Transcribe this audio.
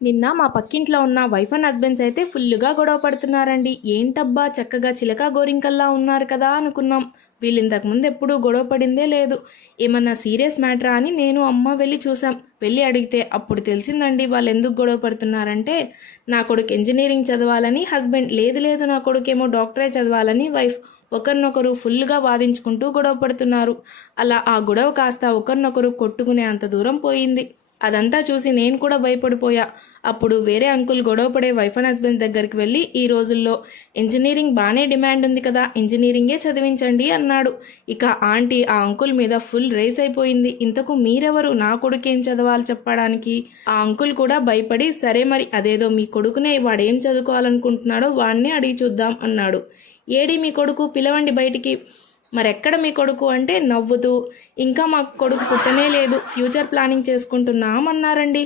నిన్న మా పక్కింట్లో ఉన్న వైఫ్ అండ్ హస్బెండ్స్ అయితే ఫుల్లుగా గొడవ పడుతున్నారండి. ఏంటబ్బా చక్కగా చిలక గోరింకల్లా ఉన్నారు కదా అనుకున్నాం. వీళ్ళు ఇంతకుముందు ఎప్పుడూ గొడవ పడిందే లేదు. ఏమన్నా సీరియస్ మ్యాటరా అని నేను అమ్మ వెళ్ళి చూసాం. వెళ్ళి అడిగితే అప్పుడు తెలిసిందండి వాళ్ళు ఎందుకు గొడవ పడుతున్నారంటే, నా కొడుకు ఇంజనీరింగ్ చదవాలని హస్బెండ్, లేదు లేదు నా కొడుకేమో డాక్టరే చదవాలని వైఫ్. ఒకరినొకరు ఫుల్గా వాదించుకుంటూ గొడవ పడుతున్నారు. అలా ఆ గొడవ కాస్త ఒకరినొకరు కొట్టుకునే అంత దూరం పోయింది. అదంతా చూసి నేను కూడా భయపడిపోయా. అప్పుడు వేరే అంకుల్ గొడవపడే వైఫ్ అండ్ హస్బెండ్ దగ్గరికి వెళ్ళి, ఈ రోజుల్లో ఇంజనీరింగ్ బాగానే డిమాండ్ ఉంది కదా, ఇంజనీరింగే చదివించండి అన్నాడు. ఇక ఆంటీ ఆ అంకుల్ మీద ఫుల్ రేస్ అయిపోయింది. ఇంతకు మీరెవరు నా కొడుకేం చదవాలి చెప్పడానికి? ఆ అంకుల్ కూడా భయపడి, సరే మరి అదేదో మీ కొడుకునే వాడేం చదువుకోవాలనుకుంటున్నాడో వాడినే అడిగి చూద్దాం అన్నాడు. ఏడి మీ కొడుకు, పిలవండి బయటికి. మరెక్కడ మీ కొడుకు అంటే నవ్వుతూ, ఇంకా మా కొడుకు పుట్టనే లేదు, ఫ్యూచర్ ప్లానింగ్ చేసుకుంటున్నాం అన్నారండి.